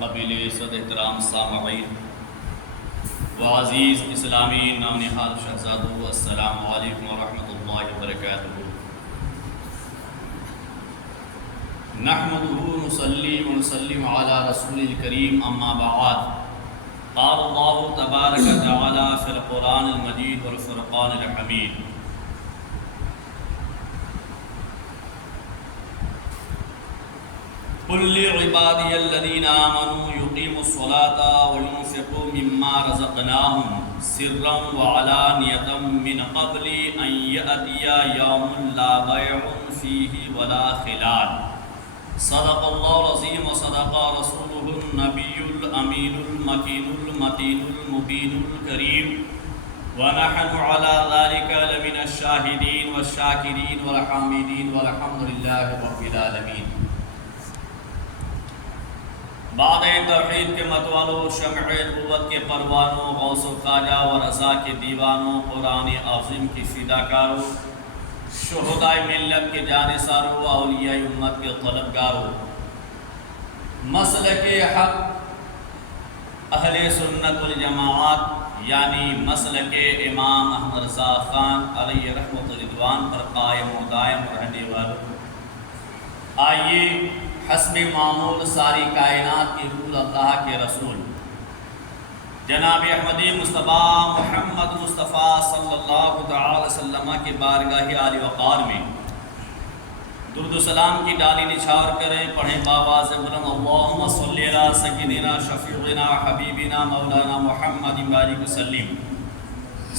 قبیل عزت احترام سامعین و عزیز اسلامی نونہال شہزادوں، السلام علیکم ورحمۃ اللہ وبرکاتہ۔ نحمدہ نصلی ونسلم علی رسول الکریم، اما بعد، قال اللہ تبارک وتعالی فی القرآن المجید والفرقان الحمید: قل لعبادی الذین آمنوا یقیموا الصلاة وینفقوا مما رزقناہم سرا وعلانیۃ من قبل ان یأتی یوم لا بیع فیہ ولا خلال۔ صدق اللہ العظیم وصدق رسولہ النبی الامین المکین المتین المبین الکریم، ونحن علی ذلک لمن الشاہدین والشاکرین والحامدین والحمد للہ رب العالمین۔ بعد توحید کے متوالو، شمع نبوت کے پروانوں، غوث و خواجہ و رضا کے دیوانوں، قرآن عظیم کی فداکاروں، شہدائے ملت کے جانثاروں، اولیاء امت کے طلبگاروں، مسلک حق اہل سنت والجماعت یعنی مسلک امام احمد رضا خان علیہ رحمۃ رضوان پر قائم و دائم رہنے والوں، آئیے حسب معمول ساری کائنات کے رول اللہ کے رسول جناب احمدی مصطفیٰ محمد مصطفیٰ صلی اللہ تعالی وسلم کے بارگاہ عالی وقار میں درود و سلام کی ڈالی نچھاور کریں، پڑھیں بآواز بلند: اللہم صلی علی سیدنا شفیعنا حبیبنا مولانا محمد بارک وسلم،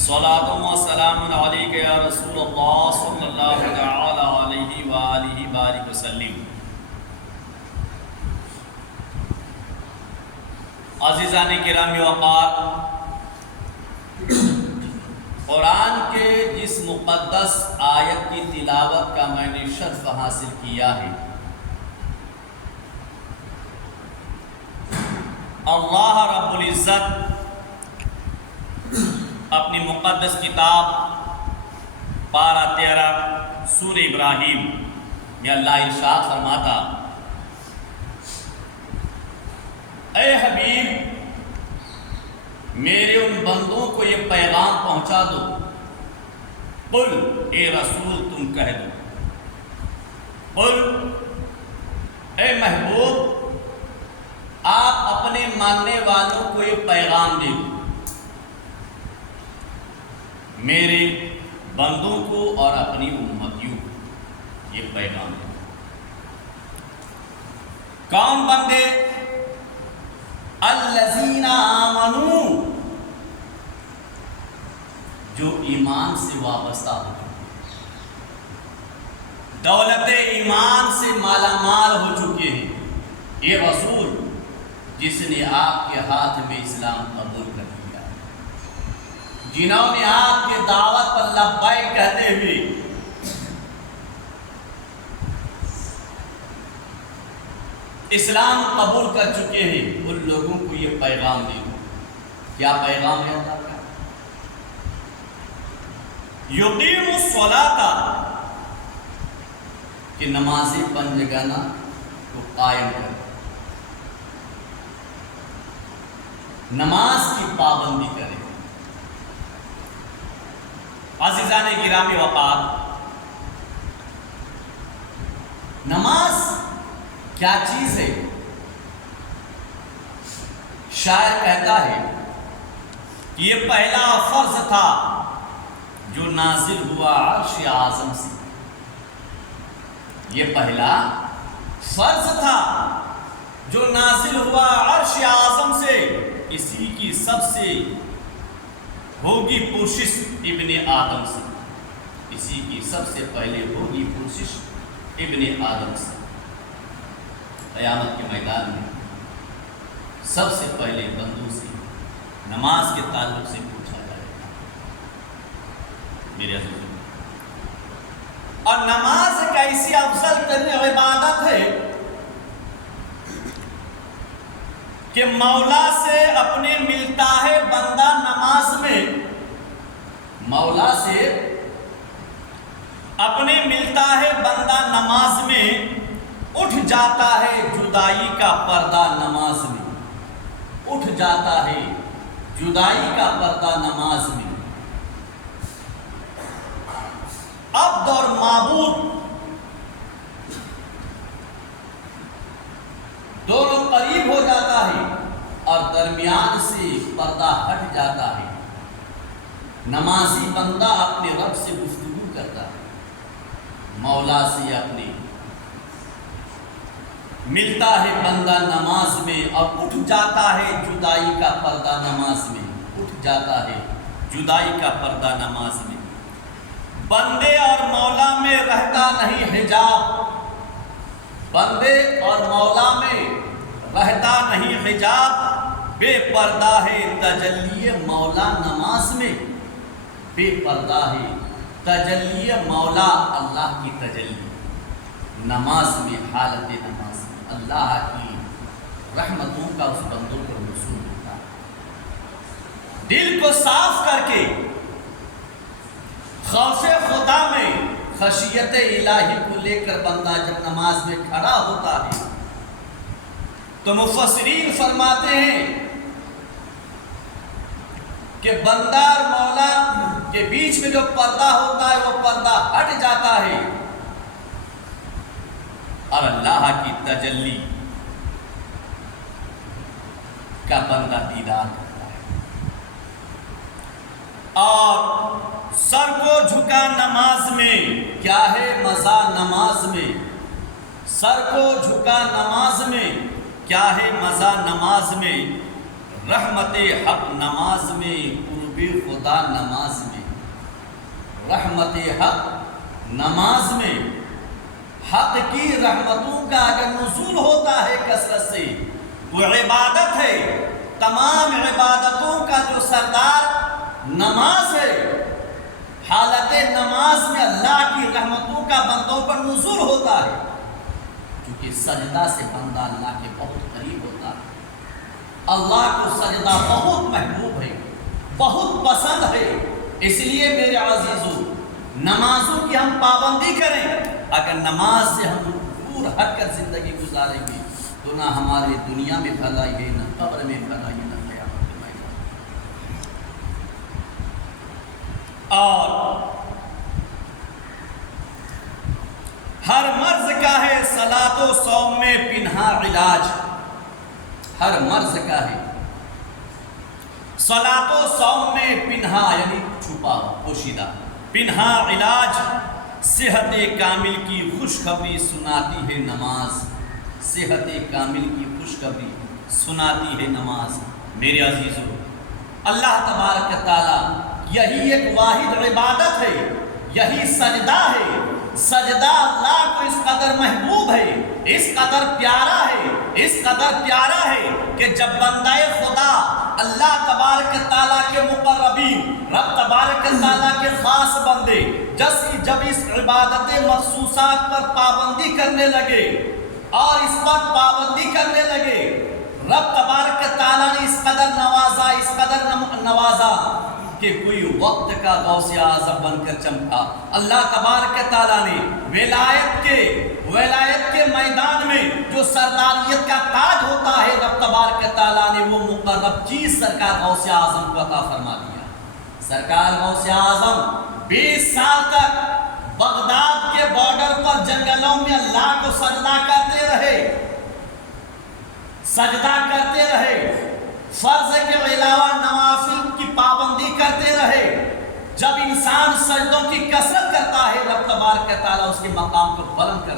صلاۃ و سلام علیک یا رسول اللہ صلی اللہ تعالی علیہ وآلہ بارک وسلم۔ عزیزان گرامی وقار، قرآن کے جس مقدس آیت کی تلاوت کا میں نے شرف حاصل کیا ہے، اللہ رب العزت اپنی مقدس کتاب پارہ 13 سورہ ابراہیم میں اللہ ارشاد فرماتا: اے حبیب، میرے ان بندوں کو یہ پیغام پہنچا دو، قل، اے رسول تم کہہ دو، قل، اے محبوب، آپ اپنے ماننے والوں کو یہ پیغام دے دو، میرے بندوں کو اور اپنی امتیوں کو یہ پیغام دے دو۔ کون بندے؟ الذین آمنوا، جو ایمان سے وابستہ ہو، دولت ایمان سے مالا مال ہو چکے ہیں، یہ رسول جس نے آپ کے ہاتھ میں اسلام قبول کر لیا، جنہوں نے آپ کے دعوت پر لبیک کہتے ہوئے اسلام قبول کر چکے ہیں، ان لوگوں کو یہ پیغام دے دو۔ کیا پیغام ہے اللہ کا؟ یقیم الصلاۃ، کہ نمازی بندگانہ کو قائم کر، نماز کی پابندی کرے۔ عزیزان گرامی وقار، نماز کیا چیز ہے؟ شاعر کہتا ہے کہ یہ پہلا فرض تھا جو نازل ہوا عرش اعظم سے، یہ پہلا فرض تھا جو نازل ہوا عرش اعظم سے، اسی کی سب سے ہوگی پوشش ابن آدم سے، اسی کی سب سے پہلے ہوگی پوشش ابن آدم سے۔ قیامت کے میدان میں سب سے پہلے بندوں سے نماز کے تعلق سے پوچھا جائے گا، میرے عزیزوں۔ اور نماز ایک ایسی افضل ترین عبادت ہے کہ مولا سے اپنے ملتا ہے بندہ نماز میں، مولا سے اپنے ملتا ہے بندہ نماز میں، اٹھ جاتا ہے جدائی کا پردہ نماز میں۔ جاتا ہے جدائی کا پردہ نماز میں۔ عبد اور معبود دونوں قریب ہو جاتا ہے اور درمیان سے پردہ ہٹ جاتا ہے۔ نمازی بندہ اپنے رب سے گفتگو کرتا ہے، مولا سے اپنے ملتا ہے بندہ نماز میں، اور اٹھ جاتا ہے جدائی کا پردہ نماز میں، اٹھ جاتا ہے جدائی کا پردہ نماز میں۔ بندے اور مولا میں رہتا نہیں حجاب، بندے اور مولا میں رہتا نہیں حجاب، بے پردہ ہے تجلی مولا نماز میں، بے پردہ ہے تجلی مولا اللہ کی تجلی نماز میں، حالت نماز میں اللہ کی رحمتوں کا اس بندوں پر نزول ہوتا ہے۔ دل کو صاف کر کے خوف خدا میں خشیت الہی کو لے کر بندہ جب نماز میں کھڑا ہوتا ہے تو مفسرین فرماتے ہیں کہ بندہ اور مولا کے بیچ میں جو پردہ ہوتا ہے وہ پردہ ہٹ جاتا ہے اور اللہ کی تجلی کا بندہ دیدار کرتا ہے۔ اور سر کو جھکا نماز میں، کیا ہے مزہ نماز میں، سر کو جھکا نماز میں کیا ہے مزہ نماز میں، رحمت حق نماز میں، قرب خدا نماز میں، رحمت حق نماز میں۔ حق کی رحمتوں کا اگر نزول ہوتا ہے کثرت سے، وہ عبادت ہے، تمام عبادتوں کا جو سردار نماز ہے، حالت نماز میں اللہ کی رحمتوں کا بندوں پر نزول ہوتا ہے، کیونکہ سجدہ سے بندہ اللہ کے بہت قریب ہوتا ہے۔ اللہ کو سجدہ بہت محبوب ہے، بہت پسند ہے، اس لیے میرے عزیزو نمازوں کی ہم پابندی کریں۔ اگر نماز سے ہم دور ہٹ کر زندگی گزاریں گے تو نہ ہمارے دنیا میں بھلائی ہے، نہ قبر میں بھلائی ہے، نہ قیامت میں بھلائی۔ اور ہر مرض کا ہے صلاۃ و صوم میں پنہا علاج، ہر مرض کا ہے صلاۃ و صوم میں پنہا یعنی چھپا پوشیدہ، پنہا علاج، صحت کامل کی خوشخبری سناتی ہے نماز، صحت کامل کی خوشخبری سناتی ہے نماز۔ میرے عزیزو اللہ تبارک تعالی یہی ایک واحد عبادت ہے، یہی سجدہ ہے۔ سجدہ اللہ کو اس قدر محبوب ہے، اس قدر پیارا ہے، اس قدر پیارا ہے کہ جب بندہ خدا اللہ تبارک تعالیٰ کے مقربین، رب تبارک تعالیٰ کے خاص بندے جب اس عبادت مخصوصات پر پابندی کرنے لگے اور اس پر پابندی کرنے لگے، رب تبارک تعالیٰ نے اس قدر نوازا، اس قدر نوازا کہ کوئی وقت کا غوث اعظم بن کر چمکا۔ اللہ تبارک تعالیٰ نے ولایت کے میدان میں جو سرداریت کا تاج ہوتا ہے، رب تبارک تعالیٰ نے وہ مقرب چیز سرکار غوث اعظم کو عطا فرما دیا۔ سرکار غوث اعظم 20 سال تک بغداد کے بارڈر پر جنگلوں میں اللہ کو سجدہ کرتے رہے، سجدہ کرتے رہے، فرض کے علاوہ نوافل کی پابندی کرتے رہے۔ جب انسان سجدوں کی کثرت کرتا ہے، رب تبارک تعالیٰ اس کے مقام کو بلند کر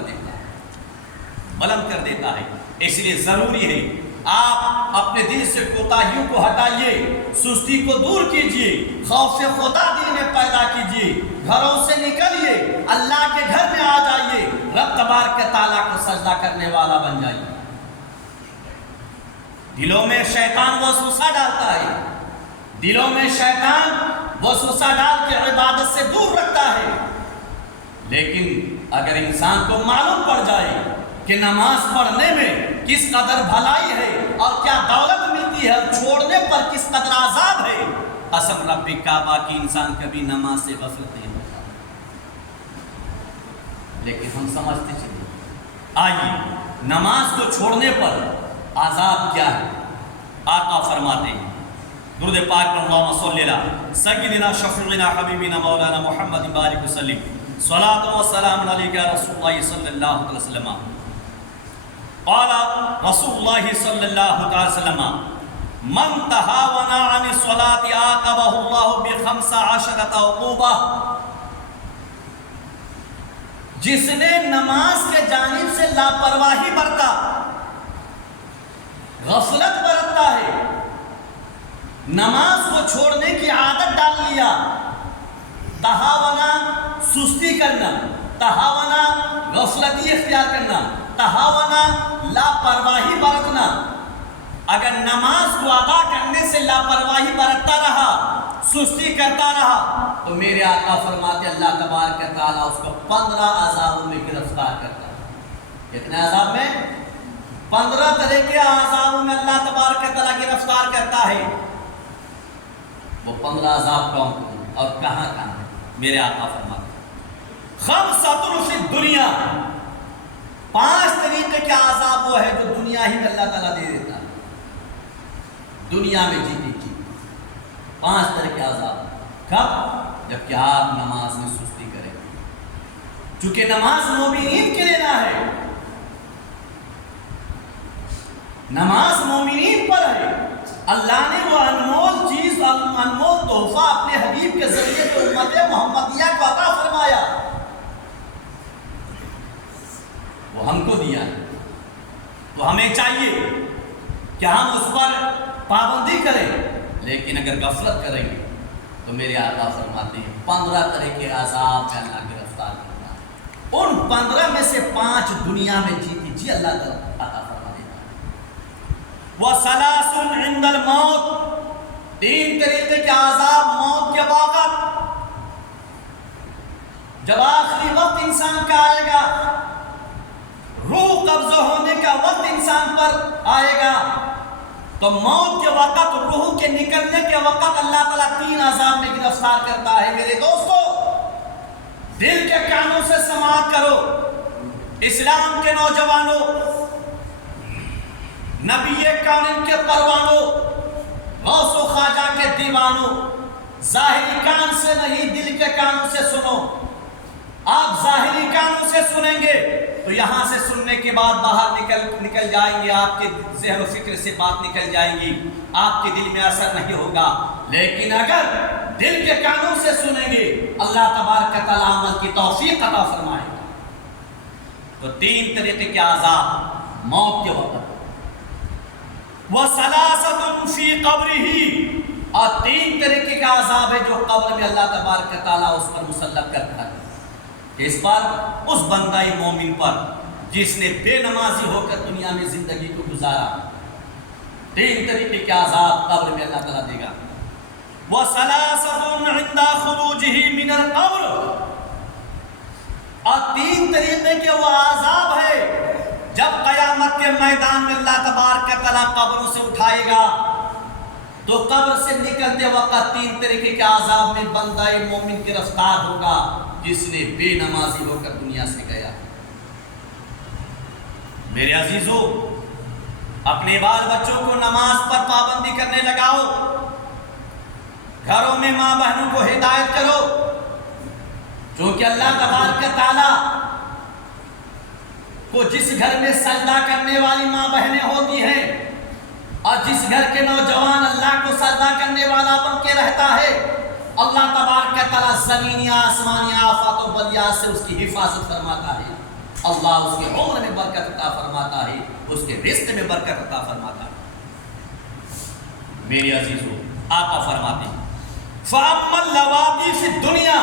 دیتا ہے۔ اس لیے ضروری ہے آپ اپنے دل سے کوتاہیوں کو ہٹائیے، سستی کو دور کیجیے، خوف خدا دل میں پیدا کیجیے، گھروں سے نکلیے، اللہ کے گھر میں آ جائیے، رب تبارک تعالیٰ کو سجدہ کرنے والا بن جائیے۔ دلوں میں شیطان وسوسہ ڈالتا ہے، دلوں میں شیطان وسوسہ ڈال کے عبادت سے دور رکھتا ہے، لیکن اگر انسان کو معلوم پڑ جائے کہ نماز پڑھنے میں کس قدر بھلائی ہے اور کیا دولت ملتی ہے، چھوڑنے پر کس قدر عذاب ہے، قسم رب کعبہ کی انسان کبھی نماز سے غفلت نہیں ہوتا۔ لیکن ہم سمجھتے چلے، آئیے نماز کو چھوڑنے پر عذاب کیا ہے۔ آقا فرماتے ہیں، درود پاک پر اللہم صلی علی سیدنا شفیعنا حبیبنا مولانا محمد بارک وسلم صلاۃ و سلام علیک یا رسول اللہ صلی اللہ علیہ وسلم۔ قال رسول اللہ صلی اللہ علیہ وسلم من تہاون عن الصلاۃ عاقبہ اللہ ب15 عقوبہ، جس نے نماز کے جانب سے لاپرواہی برتا، غفلت برتتا ہے، نماز کو چھوڑنے کی عادت ڈال لیا، تہاونا سستی کرنا، تہاونا غفلتی اختیار کرنا، تہاونا لاپرواہی برتنا، اگر نماز کو ادا کرنے سے لاپرواہی برتتا رہا، سستی کرتا رہا، تو میرے آقا فرماتے اللہ تبارک و تعالیٰ اس کو 15 عذابوں میں گرفتار کرتا ہے۔ کتنے عذاب میں؟ 15 طرح کے عذابوں میں اللہ تبارک و تعالیٰ گرفتار کرتا ہے۔ وہ 15 عذاب کون اور کہاں کہاں ہے؟ میرے آقا فرماتے خمسۃ فی الدنیا، 5 طریقے کے عذاب وہ ہے جو دنیا ہی میں اللہ تعالیٰ دے دیتا ہے، دنیا میں جیتی جی 5 طرح کے عذاب۔ کب؟ جب کہ آپ نماز میں سستی کریں، چونکہ نماز مومنین کے لیے نہ ہے، نماز مومنین پر ہے۔ اللہ نے وہ انمول چیز، انمول تحفہ اپنے حبیب کے ذریعے جو امت محمدیہ کو عطا فرمایا، وہ ہم کو دیا ہے، تو ہمیں چاہیے کہ ہم اس پر پابندی کریں، لیکن اگر غفلت کریں گے تو میرے آقا فرماتے ہیں 15 طرح کے عذاب میں اللہ گرفتار کرتا ہے۔ ان 15 میں سے 5 دنیا میں جیتی جی اللہ تعالیٰ عطا فرما دیتا ہے۔ وَثَلَاثٌ عِندَ الْمَوْتِ، 3 طریقے کے عذاب موت کے وقت، جب آخری وقت انسان کا آئے گا، روح قبضہ ہونے کا وقت انسان پر آئے گا، تو موت کے وقت، روح کے نکلنے کے وقت اللہ تعالیٰ 3 عذاب میں گرفتار کرتا ہے۔ میرے دوستو، دل کے کانوں سے سماعت کرو، اسلام کے نوجوانوں، نبی کامل کے پروانوں، غوث و خواجہ کے دیوانوں، ظاہری کان سے نہیں دل کے کانوں سے سنو۔ آپ ظاہری کانوں سے سنیں گے تو یہاں سے سننے کے بعد باہر نکل جائیں گے، آپ کے ذہن و فکر سے بات نکل جائیں گی، آپ کے دل میں اثر نہیں ہوگا۔ لیکن اگر دل کے کانوں سے سنیں گے، اللہ تبارک و تعالیٰ عمل کی توفیق عطا فرمائے گا۔ تو 3 طریقے کے عذاب موت کے وقت، وَثَلَاثَةٌ فِي قَبْرِهِ، اور 3 طریقے کا عذاب ہے جو قبر میں اللہ تبارک و تعالیٰ اس پر مسلط کرتا ہے، اس پر، اس بندہ مومن پر جس نے بے نمازی ہو کر دنیا میں زندگی کو گزارا۔ 3 طریقے کے عذاب قبر میں اللہ تعالیٰ دے گا۔ وَثَلَاثَةٌ عِندَ خُرُوجِهِ مِنَ الْقَبْرِ، اور 3 طریقے کے وہ عذاب ہے جب قیامت کے میدان میں اللہ تبارک و تعالیٰ قبروں سے اٹھائے گا، تو قبر سے نکلتے وقت 3 طریقے کے عذاب میں بندہ مومن گرفتار ہوگا جس نے بے نمازی ہو کر دنیا سے گیا۔ میرے عزیزو، اپنے بال بچوں کو نماز پر پابندی کرنے لگاؤ، گھروں میں ماں بہنوں کو ہدایت کرو، کیونکہ اللہ تبارک و تعالیٰ کو جس گھر میں سجدہ کرنے والی ماں بہنیں ہوتی ہیں اور جس گھر کے نوجوان اللہ کو سجدہ کرنے والا بن کے رہتا ہے، اللہ تبارک و تعالیٰ زمینی آسمانی آفات و بلیات سے اس کی حفاظت فرماتا ہے، اللہ اس کے عمر میں برکت عطا فرماتا ہے، اس کے رزق میں برکت عطا فرماتا ہے۔ میرے عزیزو، آقا فرماتے ہیں فَأَمَّا اللَّوَاتِي فِي الدُّنْيَا،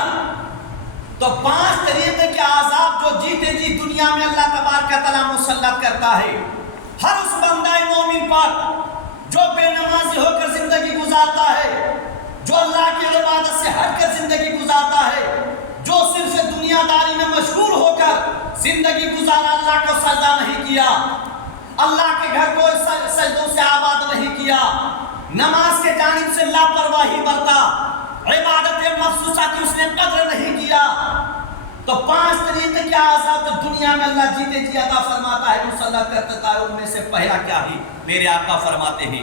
تو 5 طریقے کے عذاب جو جیتے جی دنیا میں اللہ تبارک و تعالیٰ مسلط کرتا ہے ہر اس بندہ مومن پر جو بے نمازی ہو کر زندگی گزارتا ہے، جو اللہ کی عبادت سے ہٹ کر زندگی گزارتا ہے، جو صرف دنیا داری میں مشغول ہو کر زندگی گزارا، اللہ کو سجدہ نہیں کیا، اللہ کے گھر کو سجدوں سے آباد نہیں کیا، نماز کے جانب سے لاپرواہی برتا، عبادت مخصوصہ کی اس نے قدر نہیں کیا، تو 5 طریقے کے عذاب تو دنیا میں اللہ جیتے جی عطا فرماتا ہے، مسلط کرتا ہے۔ ان میں سے پہلا کیا ہے؟ میرے آقا فرماتے ہیں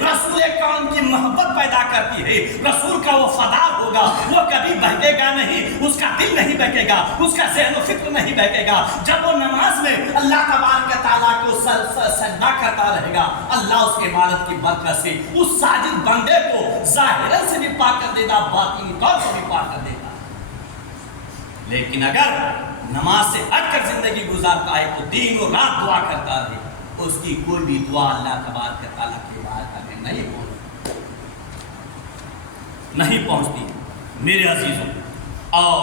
رسول کون کی محبت پیدا کرتی ہے. رسول کا وفادار ہوگا, وہ کبھی بہکے گا نہیں, اس کا دل نہیں بہکے گا, اس کا ذہن و فکر نہیں بہکے گا. جب وہ نماز میں اللہ تبارک تعالیٰ کو سجدہ کرتا رہے گا, اللہ اس کے عبادت کی برکت سے اس ساجد بندے کو ظاہرا سے بھی پاک کر دے گا, باطنی طور سے بھی پاک کر دے گا. لیکن اگر نماز سے ہٹ کر زندگی گزارتا ہے تو دن و رات دعا کرتا رہے, اس کی کوئی بھی دعا اللہ تبارک تعالیٰ کے عبادت میں نہیں پہنچتی میرے عزیزوں. اور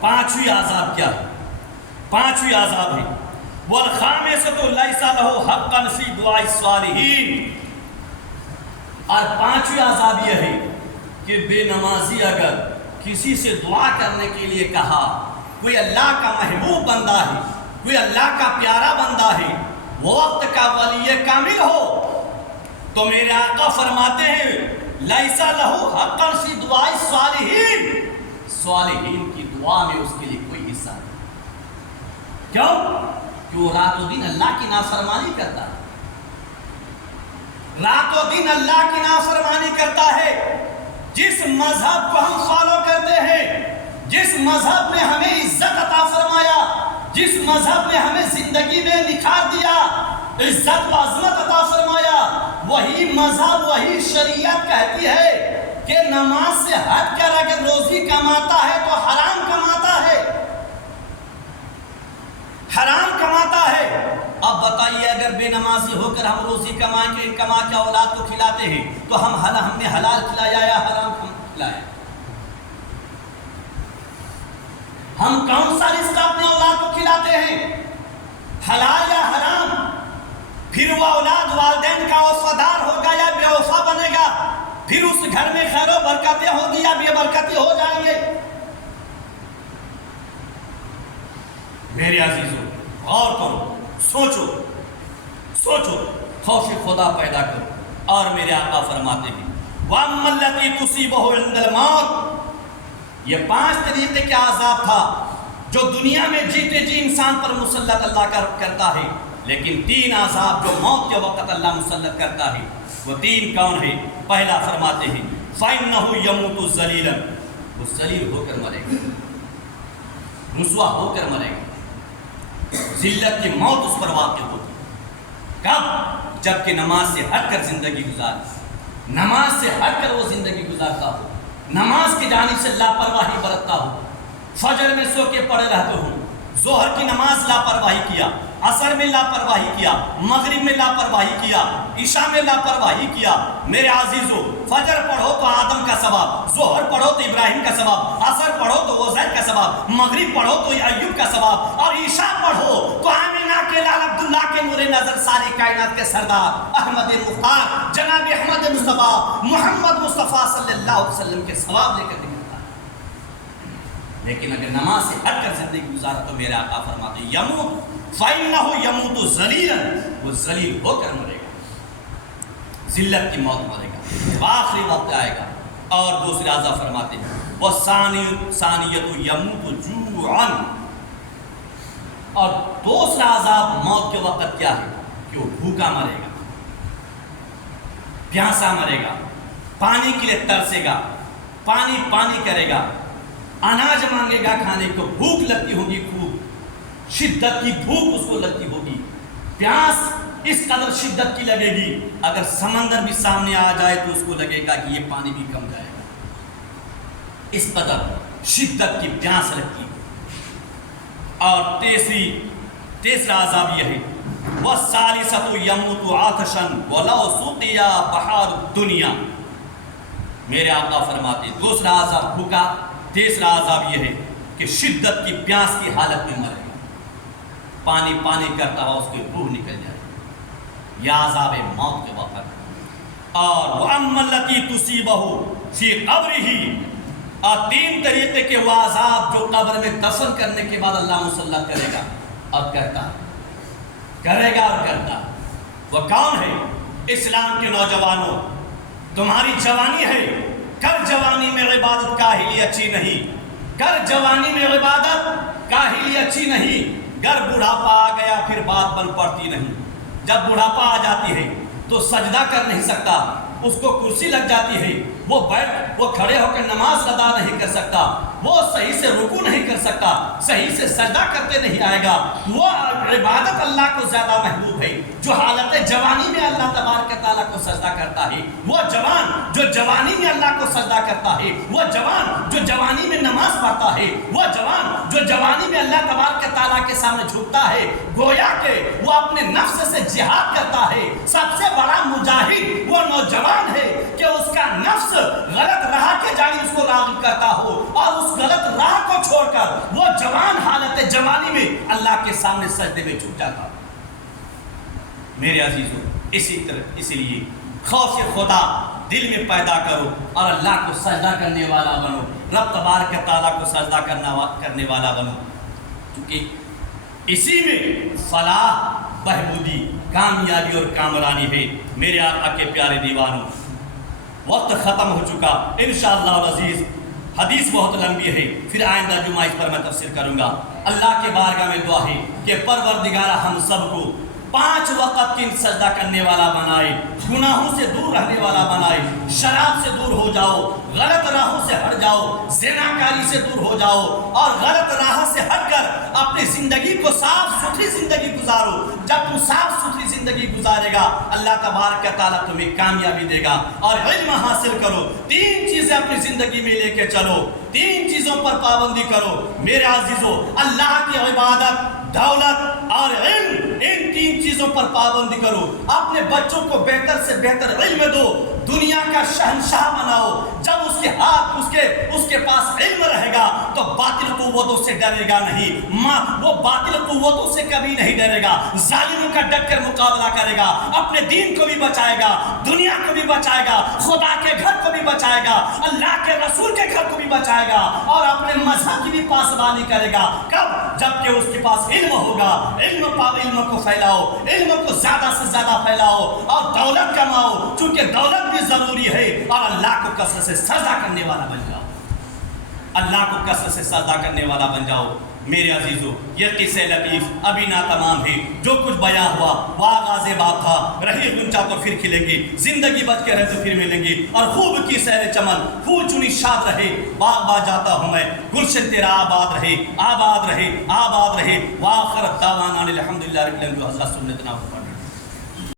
پانچویں عذاب کیا ہے؟ پانچویں عذاب ہے والخامسۃ لیس لہ حقا فی دعاء الصالحین. اور پانچویں عذاب یہ ہے کہ بے نمازی اگر کسی سے دعا کرنے کے لیے کہا, کوئی اللہ کا محبوب بندہ ہے, کوئی اللہ کا پیارا بندہ ہے, وہ وقت کا ولی کامل ہو, تو میرے آقا فرماتے ہیں لیس لہ حقا فی دعاء الصالحین, صالحین کی دعا میں اس کے لیے کوئی حصہ نہیں. کیوں؟ کہ وہ رات و دن اللہ کی نافرمانی کرتا ہے, رات و دن اللہ کی نافرمانی کرتا ہے. جس مذہب کو ہم فالو کرتے ہیں, جس مذہب نے ہمیں عزت عطا فرمایا, جس مذہب نے ہمیں زندگی میں نکھار دیا, عزت و عظمت عطا فرمایا, وہی مذہب, وہی شریعت کہتی ہے کہ نماز سے ہٹ کر اگر روزی کماتا ہے تو حرام کماتا ہے, حرام کماتا ہے. اب بتائیے اگر بے نمازی ہو کر ہم روزی کمائیں گے, کما کے اولاد کو کھلاتے ہیں, تو ہم نے حلال کھلایا یا حرام کھلایا؟ ہم کون سا رزق اپنے اولاد کو کھلاتے ہیں, حلال یا حرام؟ پھر وہ اولاد والدین کا وفادار ہوگا یا بے وفا بنے گا؟ پھر اس گھر میں خیر و برکتیں ہوگی یا بے برکتی ہو جائیں گے؟ میرے عزیزوں غور کرو, سوچو, خوف خدا پیدا کرو. اور میرے آقا فرماتے ہیں وَأَمَّا الَّتِي تُصِيبُهُ عِندَ الْمَوْتِ, یہ 5 طریقے کے عذاب تھا جو دنیا میں جیتے جی انسان پر مسلط اللہ کرتا ہے, لیکن 3 عذاب جو موت کے وقت اللہ مسلط کرتا ہے, وہ 3 کون ہے؟ پہلا فرماتے ہیں فَإِنَّهُ يَمُوتُ ذَلِيلًا, وہ ذلیل ہو کر مرے گا, رسوا ہو کر مرے گا, ذلت کی موت اس پر واقع ہوتی. کب؟ جبکہ نماز سے ہٹ کر زندگی نماز سے ہٹ کر وہ زندگی گزارتا ہو, نماز کی جانب سے لاپرواہی برتتا ہو, فجر میں سو کے پڑے رہتے ہوں, ظہر کی نماز لاپرواہی کیا, عصر میں لاپرواہی کیا, مغرب میں لاپرواہی کیا, عشاء میں لاپرواہی کیا. میرے عزیزو, فجر پڑھو تو آدم کا ثواب, ظہر پڑھو تو ابراہیم کا ثواب, عصر پڑھو تو عزیر کا ثواب, مغرب پڑھو تو ایوب کا ثواب, اور عشاء پڑھو تو آمینہ کے لال عبداللہ کے نور نظر ساری کائنات کے سردار احمد مختار جناب احمد مصطفیٰ محمد مصطفیٰ صلی اللہ علیہ وسلم کے ثواب لے کر نکلتا ہے. لیکن اگر نماز سے ہٹ کر زندگی گزارا تو میرے آقا فرماتے ہیں یموت فَإِنَّهُ يَمُوتُ ذَلِيلًا, وہ ذلیل ہو کر مرے گا, ذلت کی موت مرے گا, آخری وقت آئے گا. اور دوسرے عذاب فرماتے ہیں وَالثَّانِيَةُ يَمُوتُ جُوعًا, اور دوسرا عذاب موت کے وقت کیا ہے کہ وہ بھوکا مرے گا, پیاسا مرے گا, پانی کے لیے ترسے گا, پانی کرے گا, اناج مانگے گا کھانے کو, بھوک لگتی ہوگی, خوب شدت کی بھوک اس کو لگتی ہوگی, پیاس اس قدر شدت کی لگے گی, اگر سمندر بھی سامنے آ جائے تو اس کو لگے گا کہ یہ پانی بھی کم جائے گا, اس قدر شدت کی پیاس لگتی. اور تیسرا عذاب یہ ہے وَالثَّالِثَةُ يَمُوتُ عَطْشًا وَلَوْ سُقِيَ بَحَارُ الدُّنْيَا. میرے آقا فرماتے ہیں دوسرا عذاب بھوکا, تیسرا عذاب یہ ہے کہ شدت کی پیاس کی حالت میں مرے گا, پانی کرتا ہوا اس کی روح نکل جائے گی, یہ عذاب موت کے وقت. اور وَأَمَّا الَّتِي تُصِيبُهُ فِي قَبْرِهِ, اور 3 طریقے کے وہ عذاب جو قبر میں دفن کرنے کے بعد اللہ مسلط کرے گا اور کرتا ہے, کرے گا اور کرتا. وہ کون ہے؟ اسلام کے نوجوانوں, تمہاری جوانی ہے, کر جوانی میں عبادت کاہلی اچھی نہیں, کر جوانی میں عبادت کاہلی اچھی نہیں, گر بڑھاپا آ گیا پھر بات بن پڑتی نہیں. جب بڑھاپا آ جاتی ہے تو سجدہ کر نہیں سکتا، اس کو کرسی لگ جاتی ہے، وہ کھڑے ہو کر نماز ادا نہیں کر سکتا، وہ صحیح سے رکوع نہیں کر سکتا، صحیح سے سجدہ کرتے نہیں آئے گا، وہ عبادت اللہ کو زیادہ محبوب ہے جو حالت جوانی میں اللہ تبارک تعالیٰ کو سجدہ کرتا ہے، وہ جوان جو جوانی میں اللہ کو سجدہ کرتا ہے، وہ جوان جو جوانی میں نماز پڑھتا ہے، وہ جوان جو جوانی میں اللہ تبارک تعالیٰ کے سامنے جھکتا ہے، گویا کہ وہ اپنے نفس سے جہاد کرتا ہے۔ سب سے بڑا مجاہد وہ نوجوان ہے کہ اس کا نفس غلط راہ کے جانب اس کو راغب کرتا ہو اور اس غلط راہ کو چھوڑ کر وہ جوان حالت جوانی میں اللہ کے سامنے سجدے میں جھک جاتا۔ میرے عزیزوں، اسی لیے خوف خدا دل میں پیدا کرو اور اللہ کو سجدہ کرنے والا بنو، رب تبارک تعالیٰ کو سجدہ کرنے والا بنو، کیونکہ اسی میں فلاح، بہبودی، کامیابی اور کامرانی ہے۔ میرے آقا کے پیارے دیوانوں، وقت ختم ہو چکا، انشاءاللہ العزیز حدیث بہت لمبی ہے، پھر آئندہ جمعہ اس پر میں تفسیر کروں گا۔ اللہ کے بارگاہ میں دعا ہے کہ پروردگارہ ہم سب کو 5 وقت کی سجدہ کرنے والا بنائے، گناہوں سے دور رہنے والا بنائے، شراب سے دور ہو جاؤ، غلط راہوں سے ہٹ جاؤ، زناکاری سے دور ہو جاؤ اور غلط راہ سے ہٹ کر اپنی زندگی کو صاف ستھری زندگی گزارو۔ جب تم صاف ستھری زندگی گزارے گا اللہ تبارک تعالیٰ تمہیں کامیابی دے گا۔ اور علم حاصل کرو، 3 چیزیں اپنی زندگی میں لے کے چلو، 3 چیزوں پر پابندی کرو۔ میرے عزیزوں، اللہ کی عبادت، دولت اور علم، ان 3 چیزوں پر پابندی کرو۔ اپنے بچوں کو بہتر سے بہتر علم دو، دنیا کا شہنشاہ بناؤ۔ جب اس کے پاس علم رہے گا تو باطل قوتوں سے ڈرے گا نہیں، وہ باطل قوتوں سے کبھی نہیں ڈرے گا، ظالموں کا ڈٹ کر مقابلہ کرے گا، اپنے دین کو بھی بچائے گا، دنیا کو بھی بچائے گا، خدا کے گھر کو بھی بچائے گا، اللہ کے رسول کے گھر کو بھی بچائے گا اور اپنے مذہب کی بھی پاسبانی کرے گا۔ کب؟ جب کہ اس کے پاس علم ہوگا۔ علم کو پھیلاؤ، علم کو زیادہ سے زیادہ پھیلاؤ اور دولت کماؤ، چونکہ دولت بھی ضروری ہے، اور اللہ کو کثرت سے سجدہ کرنے والا بن جاؤ، اللہ کو کثرت سے سجدہ کرنے والا بن جاؤ۔ میرے عزیزوں، یہ قصہ لطیف ابھی نہ تمام ہے، جو کچھ بیان ہوا وہ آغاز بات تھا، رہی گنچا تو پھر کھلیں گی، زندگی بچ کے رہے تو پھر ملیں گی، اور خوب کی سیر چمن پھول چنی شاد رہے، باغ با جاتا ہوں میں، گلشن تیرا آباد رہے، آباد رہے، آباد رہے۔ وآخر الدعوانا الحمدللہ رب العالمین، جو حضرت سنتنا